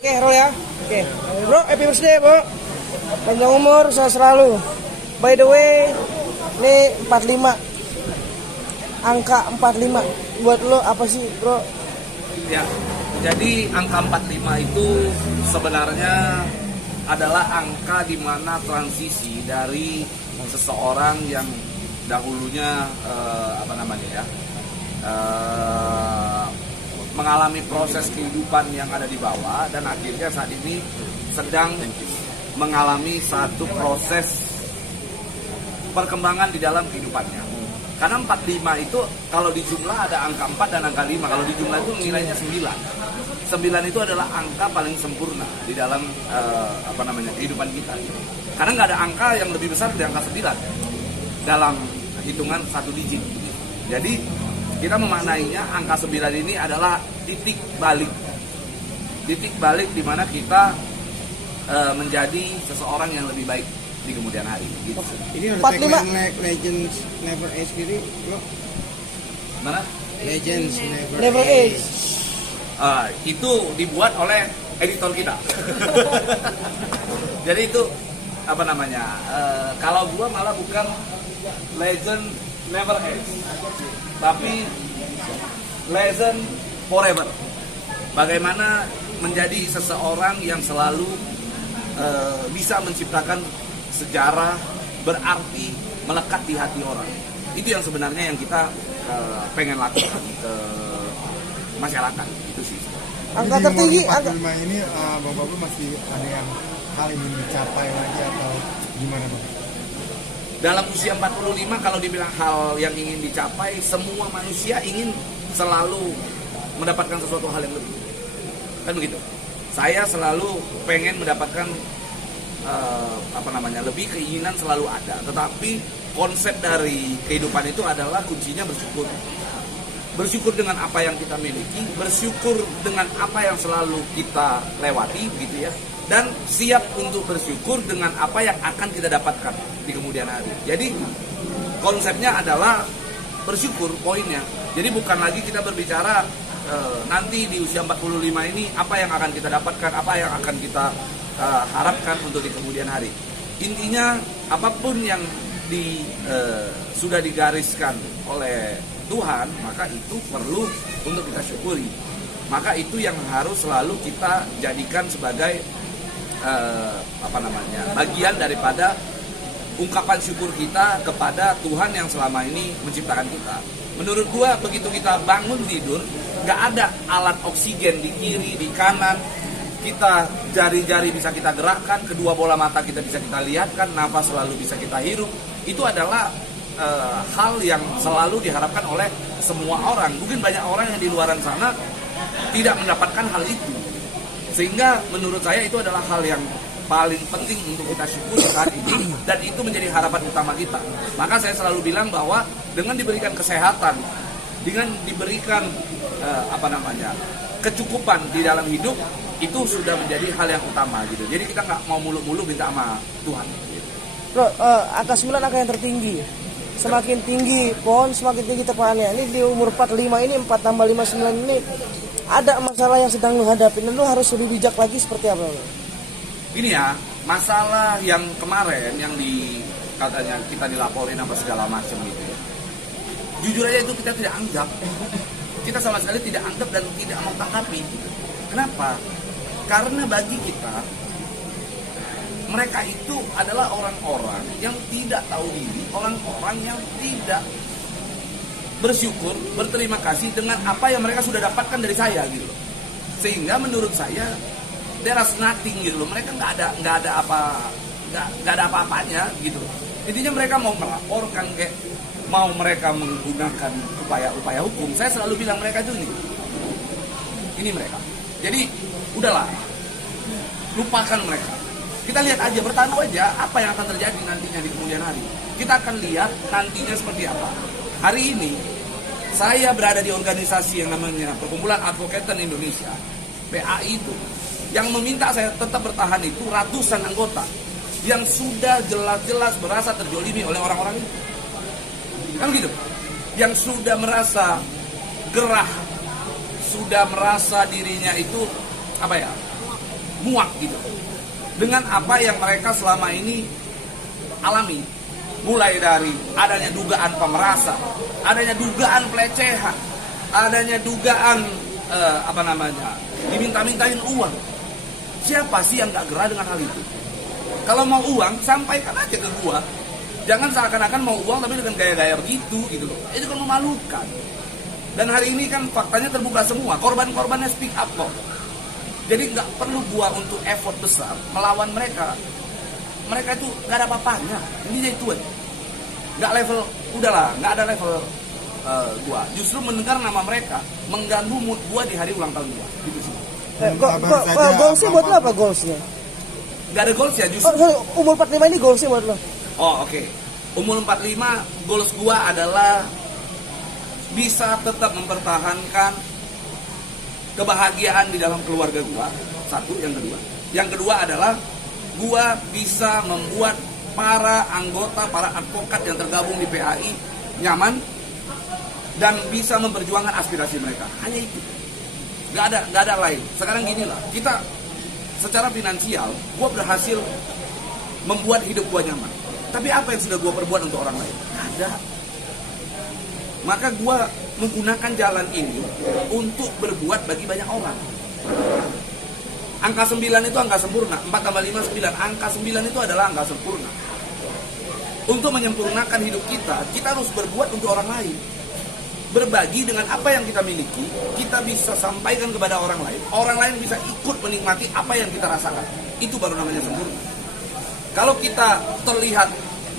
Oke, roll ya. Oke. Bro, happy birthday, Bro. Panjang umur, sehat selalu. By the way, ini 45. Angka 45. Buat lo apa sih, Bro? Ya, jadi angka 45 itu sebenarnya adalah angka di mana transisi dari seseorang yang dahulunya mengalami proses kehidupan yang ada di bawah dan akhirnya saat ini sedang mengalami satu proses perkembangan di dalam kehidupannya. Karena 45 itu kalau di jumlah ada angka 4 dan angka 5. Kalau di jumlah itu nilainya 9. 9 itu adalah angka paling sempurna di dalam kehidupan kita. Karena nggak ada angka yang lebih besar dari angka 9 dalam hitungan satu digit. Jadi kita memaknainya angka 9 ini adalah titik balik. Titik balik di mana kita menjadi seseorang yang lebih baik di kemudian hari. Gitu. Ini ada tagline Legends Never Age gitu, Bro. Mana? Legends Never age. Itu dibuat oleh editor kita. Jadi itu kalau gua malah bukan Legend Never Age, tapi Legend Forever. Bagaimana menjadi seseorang yang selalu bisa menciptakan sejarah, berarti melekat di hati orang. Itu yang sebenarnya yang kita pengen lakukan ke masyarakat. Itu sih. Angka tertinggi, angka 45 ini Bapak masih ada yang hal ingin dicapai lagi atau gimana, Bang? Dalam usia 45 kalau dibilang hal yang ingin dicapai, semua manusia ingin selalu mendapatkan sesuatu hal yang lebih. Kan begitu. Saya selalu pengen mendapatkan lebih, keinginan selalu ada. Tetapi konsep dari kehidupan itu adalah kuncinya bersyukur. Bersyukur dengan apa yang kita miliki, bersyukur dengan apa yang selalu kita lewati, gitu ya. Dan siap untuk bersyukur dengan apa yang akan kita dapatkan di kemudian hari. Jadi konsepnya adalah bersyukur poinnya. Jadi bukan lagi kita berbicara nanti di usia 45 ini apa yang akan kita dapatkan, apa yang akan kita harapkan untuk di kemudian hari. Intinya apapun yang sudah digariskan oleh Tuhan, maka itu perlu untuk kita syukuri. Maka itu yang harus selalu kita jadikan sebagai bagian daripada ungkapan syukur kita kepada Tuhan yang selama ini menciptakan kita. Menurut gua begitu kita bangun tidur, nggak ada alat oksigen di kiri, di kanan, kita jari-jari bisa kita gerakkan, kedua bola mata kita bisa kita lihatkan, nafas selalu bisa kita hirup. Itu adalah hal yang selalu diharapkan oleh semua orang. Mungkin banyak orang yang di luaran sana tidak mendapatkan hal itu. Sehingga menurut saya itu adalah hal yang paling penting untuk kita syukuri saat ini, dan itu menjadi harapan utama kita. Maka saya selalu bilang bahwa dengan diberikan kesehatan, dengan diberikan kecukupan di dalam hidup, itu sudah menjadi hal yang utama gitu. Jadi kita nggak mau mulu-mulu minta sama Tuhan. Gitu. Bro, angka 9 angka yang tertinggi. Semakin tinggi pohon, semakin tinggi tepaannya. Ini di umur 45 ini, 4 tambah 5, 9 ini ada masalah yang sedang lu hadapi, dan lu harus lebih bijak lagi seperti apa? Gini ya, masalah yang kemarin yang katanya kita dilaporin apa segala macam gitu ya. Jujur aja itu kita tidak anggap. Kita sama sekali tidak anggap dan tidak mau tanggapi. Kenapa? Karena bagi kita, mereka itu adalah orang-orang yang tidak tahu diri, orang-orang yang tidak bersyukur, berterima kasih dengan apa yang mereka sudah dapatkan dari saya gitu loh. Sehingga menurut saya there's nothing gitu loh. Mereka nggak ada apa-apanya gitu loh. Intinya mereka mau melaporkan, kayak mau mereka menggunakan upaya hukum. Saya selalu bilang mereka itu ini mereka. Jadi udahlah, lupakan mereka. Kita lihat aja, bertahan aja apa yang akan terjadi nantinya di kemudian hari. Kita akan lihat nantinya seperti apa. Hari ini saya berada di organisasi yang namanya Perkumpulan Advokaten Indonesia, PAI itu. Yang meminta saya tetap bertahan itu ratusan anggota yang sudah jelas-jelas merasa terjolimi oleh orang-orang itu. Kan gitu. Yang sudah merasa gerah, sudah merasa dirinya itu muak gitu dengan apa yang mereka selama ini alami, mulai dari adanya dugaan pemerasan, adanya dugaan pelecehan, adanya dugaan diminta-mintain uang. Siapa sih yang gak gerah dengan hal itu? Kalau mau uang, sampaikan aja ke gua. Jangan seakan-akan mau uang tapi dengan gaya-gaya begitu gitu loh. Itu kan memalukan. Dan hari ini kan faktanya terbuka semua. Korban-korbannya speak up kok. Jadi nggak perlu gua untuk effort besar melawan mereka. Mereka itu nggak ada apa-apanya. Intinya itu aja. Nggak level, udahlah, nggak ada level gua. Justru mendengar nama mereka mengganggu mood gua di hari ulang tahun gua. Gitu sih. Goalsnya buat lo apa goalsnya? Nggak ada goals ya justru. Umur 45 ini goalsnya buat lo? Oh oke. Umur 45 goals gua adalah bisa tetap mempertahankan kebahagiaan di dalam keluarga gua. Satu, yang kedua adalah gua bisa membuat para anggota, para advokat yang tergabung di PAI nyaman dan bisa memperjuangkan aspirasi mereka. Hanya itu. Gak ada lain. Sekarang gini lah, kita secara finansial gua berhasil membuat hidup gua nyaman. Tapi apa yang sudah gua perbuat untuk orang lain? Gak ada. Maka gua menggunakan jalan ini untuk berbuat bagi banyak orang. Angka 9 itu angka sempurna. 4 tambah 5, 9. Angka 9 itu adalah angka sempurna. Untuk menyempurnakan hidup kita harus berbuat untuk orang lain. Berbagi dengan apa yang kita miliki, kita bisa sampaikan kepada orang lain. Orang lain bisa ikut menikmati apa yang kita rasakan. Itu baru namanya sempurna. Kalau kita terlihat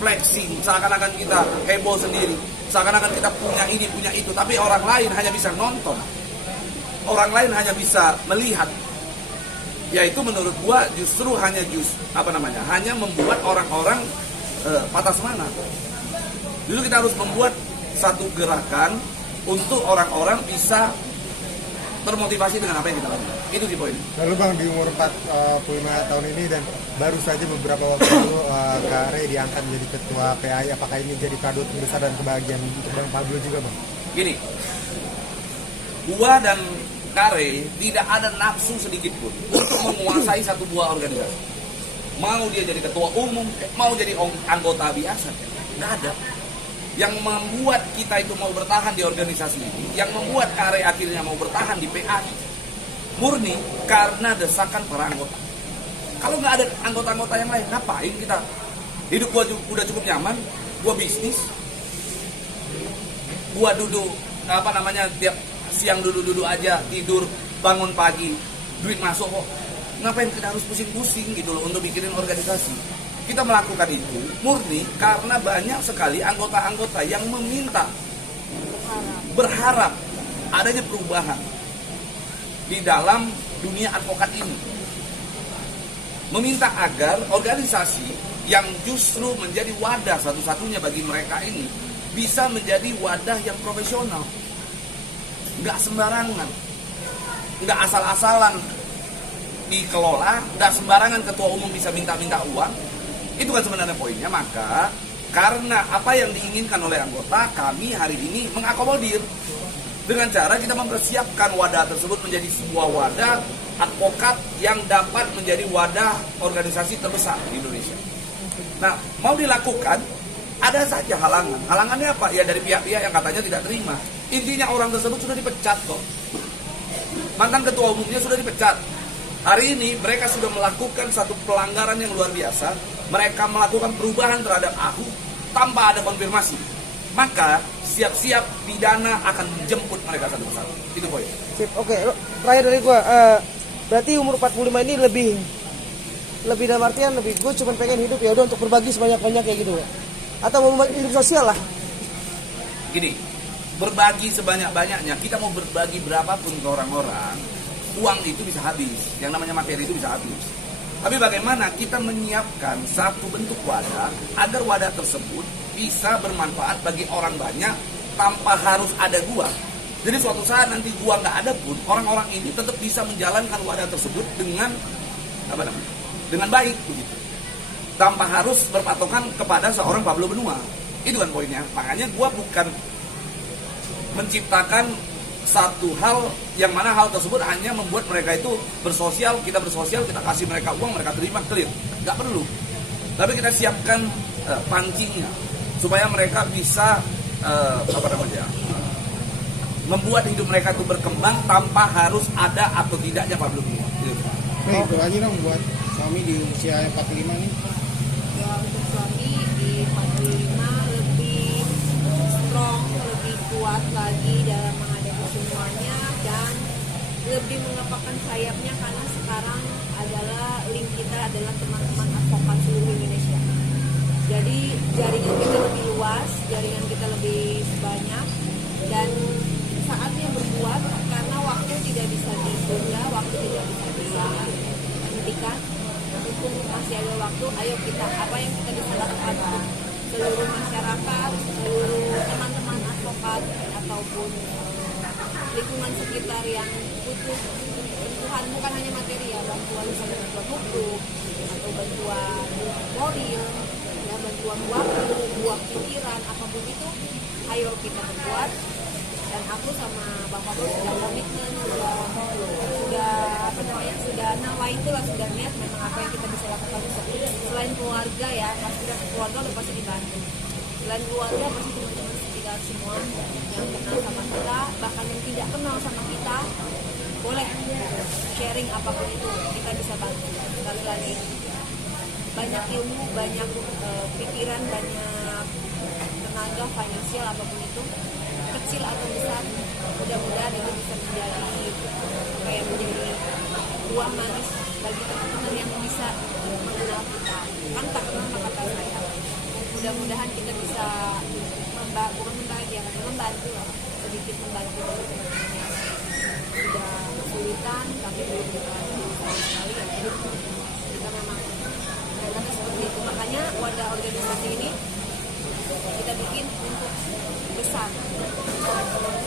flexing, seakan-akan kita heboh sendiri, seakan-akan kita punya ini, punya itu, tapi orang lain hanya bisa nonton, orang lain hanya bisa melihat, yaitu menurut gua justru hanya hanya membuat orang-orang patah semangat. Justru kita harus membuat satu gerakan untuk orang-orang bisa termotivasi dengan apa yang kita lakukan. Itu sih poinnya. Lalu Bang, di umur 45 tahun ini dan baru saja beberapa waktu lalu Kak Rey diangkat menjadi ketua PAI, apakah ini jadi kado terbesar dan kebahagiaan untuk Bang Pablo juga, Bang? Gini, gua dan Kak Rey tidak ada nafsu sedikit pun untuk menguasai satu buah organisasi. Mau dia jadi ketua umum, mau jadi anggota biasa, nggak ada. Yang membuat kita itu mau bertahan di organisasi ini, yang membuat Kak Rey akhirnya mau bertahan di PAI, murni karena desakan para anggota. Kalau nggak ada anggota-anggota yang lain, ngapain kita? Hidup gua udah cukup nyaman, gua bisnis, gua duduk tiap siang duduk aja, tidur, bangun pagi, duit masuk kok. Ngapain kita harus pusing-pusing gitu loh untuk bikin organisasi? Kita melakukan itu murni karena banyak sekali anggota-anggota yang meminta, berharap adanya perubahan di dalam dunia advokat ini. Meminta agar organisasi yang justru menjadi wadah satu-satunya bagi mereka ini bisa menjadi wadah yang profesional. Nggak sembarangan, nggak asal-asalan dikelola, nggak sembarangan ketua umum bisa minta-minta uang. Itu kan sebenarnya poinnya. Maka karena apa yang diinginkan oleh anggota, kami hari ini mengakomodir dengan cara kita mempersiapkan wadah tersebut menjadi sebuah wadah advokat yang dapat menjadi wadah organisasi terbesar di Indonesia. Nah, mau dilakukan, ada saja halangan. Halangannya apa? Ya dari pihak-pihak yang katanya tidak terima. Intinya orang tersebut sudah dipecat kok. Mantan ketua umumnya sudah dipecat. Hari ini mereka sudah melakukan satu pelanggaran yang luar biasa. Mereka melakukan perubahan terhadap aku tanpa ada konfirmasi. Maka siap-siap pidana akan menjemput mereka satu persatu. Itu poin. Sip, oke. Terakhir dari gua, berarti umur 45 ini lebih dalam artian gue cuma pengen hidup ya udah untuk berbagi sebanyak-banyaknya gitu ya. Atau mau membagi hidup sosial lah. Gini, berbagi sebanyak-banyaknya, kita mau berbagi berapapun ke orang-orang, uang itu bisa habis, yang namanya materi itu bisa habis. Tapi bagaimana kita menyiapkan satu bentuk wadah agar wadah tersebut bisa bermanfaat bagi orang banyak tanpa harus ada gua. Jadi suatu saat nanti gua nggak ada pun, orang-orang ini tetap bisa menjalankan wadah tersebut dengan dengan baik begitu, tanpa harus berpatokan kepada seorang Pablo Benua. Itu kan poinnya. Makanya gua bukan menciptakan satu hal yang mana hal tersebut hanya membuat mereka itu bersosial, kita kasih mereka uang, mereka terima, clear. Nggak perlu. Tapi kita siapkan pancingnya supaya mereka bisa membuat hidup mereka itu berkembang tanpa harus ada atau tidaknya Pablo Blue. Nih, itu aja dong buat suami di usia 45 nih. Ya, untuk suami di 45 lebih strong, lebih kuat lagi dalam menghadapi semuanya dan lebih mengepakkan sayapnya karena sekarang adalah link kita adalah teman-teman advokat seluruh Indonesia. Jadi jaringan kita lebih luas, jaringan kita lebih banyak dan saatnya berbuat karena waktu tidak bisa ditunda, waktu tidak bisa dihentikan. Mumpung masih ada waktu, ayo kita apa yang kita bisa lakukan untuk seluruh masyarakat, seluruh teman-teman advokat ataupun lingkungan sekitar yang butuh bantuan, bukan hanya materi ya, bantuan misalnya bantuan hukum atau bantuan mobil, ya bantuan waktu, buah pikiran, apapun itu, ayo kita berbuat. Dan aku sama Bang Pablo sudah komitmen, sudah nawaitulah, sudah niat memang apa yang kita bisa lakukan selain keluarga ya, pasti keluarga udah pasti dibantu. Selain keluarga pasti teman-teman sekitar semua yang kenal sama kita, bahkan yang tidak kenal sama kita, boleh sharing apapun itu, kita bisa bantu. Sekali lagi banyak ilmu, banyak pikiran, banyak tenaga, finansial apapun itu, kecil atau besar, mudah-mudahan itu bisa menjadi buah manis bagi teman-teman yang bisa mengenal kita. Kan tak kenal maka tak sayang. Mudah-mudahan kita bisa membantu sedikit membantu teman-teman yang sudah kesulitan tapi belum dibantu sekali ya. Kita memang kadang-kadang seperti itu. Makanya wadah organisasi ini kita bikin untuk besar.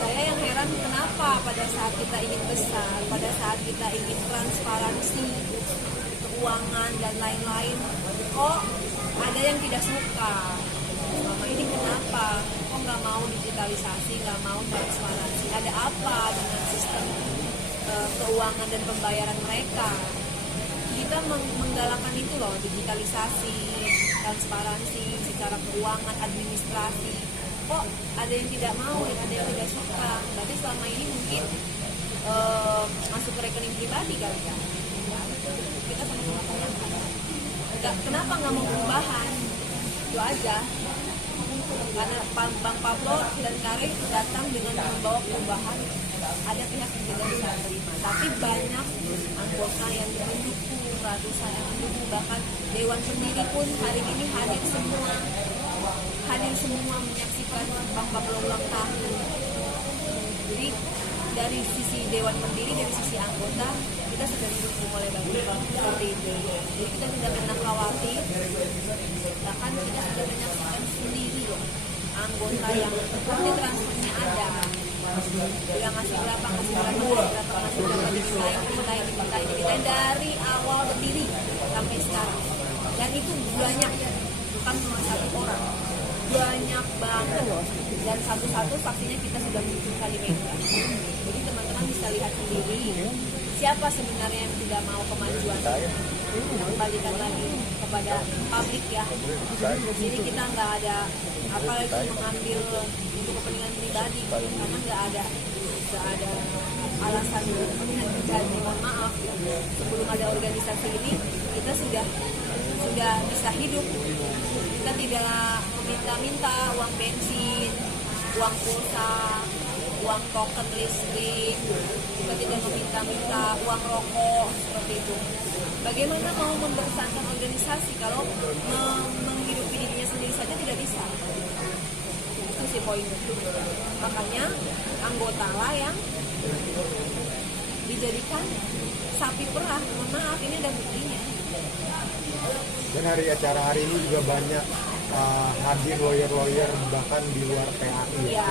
Saya yang heran kenapa pada saat kita ingin besar, pada saat kita ingin transparansi, keuangan dan lain-lain, kok ada yang tidak suka. Selama ini kenapa? Kok nggak mau digitalisasi, nggak mau transparansi? Ada apa dengan sistem keuangan dan pembayaran mereka? Kita menggalakkan itu loh, digitalisasi, transparansi, secara keuangan, administrasi. Kok ada yang tidak mau dan ada yang tidak suka? Berarti selama ini mungkin masuk ke rekening pribadi kali ya. Kita sama-sama tanyakan. Kenapa nggak mau perubahan? Itu aja. Karena Bang Pablo dan Kare datang dengan membawa perubahan. Ada pihak yang tidak bisa terima. Tapi banyak anggota yang mendukung, ratusan yang mendukung, bahkan Dewan Pendiri pun hari ini hadir semua menyaksikan Bang Pablo ulang tahun. Jadi dari sisi Dewan Pendiri, dari sisi anggota, kita sudah didukung oleh Bang Pablo seperti itu. Jadi kita tidak pernah khawatir, bahkan kita sudah menyaksikan sendiri loh anggota yang seperti transfernya ada. Dia ngasih berapa, dimintain dari awal berdiri sampai sekarang. Dan itu banyak, bukan cuma satu orang, banyak banget. Dan satu-satu saksinya kita sudah menunjukkan di media. Jadi teman-teman bisa lihat sendiri siapa sebenarnya yang tidak mau kemajuan. Kembalikan lagi kepada publik ya. Jadi kita nggak ada apalagi mengambil untuk kepentingan pribadi, karena nggak ada alasan kepentingan pribadi. Mohon maaf, sebelum ada organisasi ini kita sudah bisa hidup. Kita tidak meminta-minta uang bensin, uang pulsa, uang token listrik. Kita tidak meminta-minta uang rokok seperti itu. Bagaimana mau membesarkan organisasi kalau menghidupi dirinya sendiri saja tidak bisa? Itu sih poinnya. Makanya anggota lah yang dijadikan sapi perah. Mohon maaf, ini ada buktinya. Dan acara hari ini juga banyak hadir lawyer bahkan di luar PAI. Ya,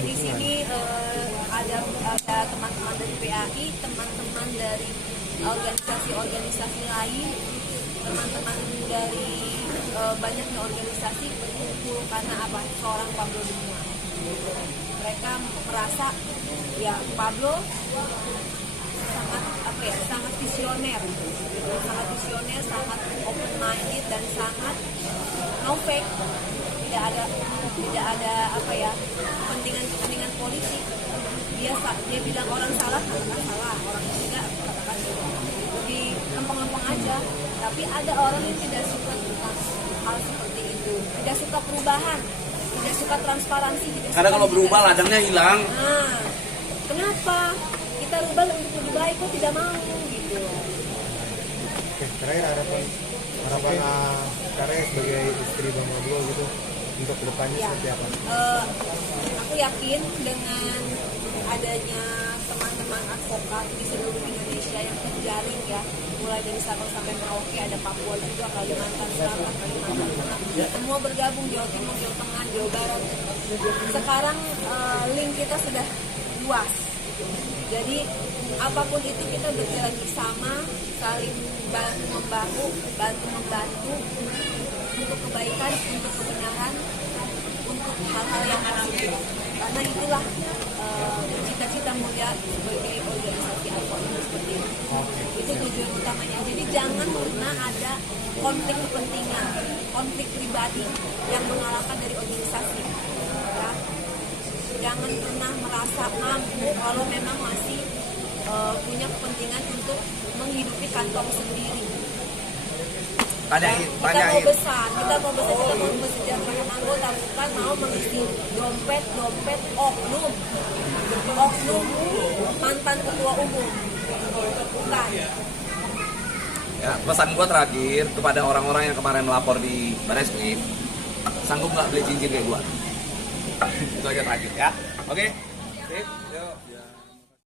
di sini ada teman-teman dari PAI, teman-teman dari organisasi-organisasi lain, teman-teman dari banyaknya organisasi berkumpul karena apa? Seorang Pablo Dunia. Mereka mereka merasa ya Pablo sangat sangat visioner, sangat open minded dan sangat no fake, tidak ada kepentingan politik. Dia bilang orang salah, katakan salah, orang tidak, katakan di lempeng-lempeng aja. Tapi ada orang yang tidak suka tentang hal seperti itu, tidak suka perubahan, tidak suka transparansi. Karena kalau berubah ladangnya hilang. Nah, kenapa kita rubah untuk lebih baik kok tidak mau gitu? Oke, terakhir harapan Kare sebagai istri Bang Pablo gitu untuk kedepannya Ya. seperti apa? Aku yakin dengan adanya teman-teman advokat di seluruh Indonesia yang terjaring ya, mulai dari Sabang sampai Merauke, ada Papua juga, Kalimantan Selatan, Kalimantan Tengah, semua bergabung, Jawa Timur, Jawa Tengah, Jawa Barat. Sekarang link kita sudah luas. Jadi apapun itu kita berjalan bersama, saling bantu membantu untuk kebaikan, untuk kebenaran, untuk hal-hal yang positif. Karena itulah cita-cita mulia sebagai organisasi advokat seperti ini. Itu tujuan utamanya. Jadi jangan pernah ada konflik kepentingan, konflik pribadi yang mengalahkan dari organisasi. Ya. Jangan pernah merasa mampu kalau memang masih punya kepentingan untuk menghidupi kantong sendiri. Kita mau besar, kita mau mensejahterakan anggota, bukan mau mengisi dompet oknum mantan ketua umum, bukan. Ya, pesan gue terakhir kepada orang-orang yang kemarin melapor di Barreskrim, sanggup nggak beli cincin kayak gue? Itu aja terakhir ya. Oke? Sip, yuk.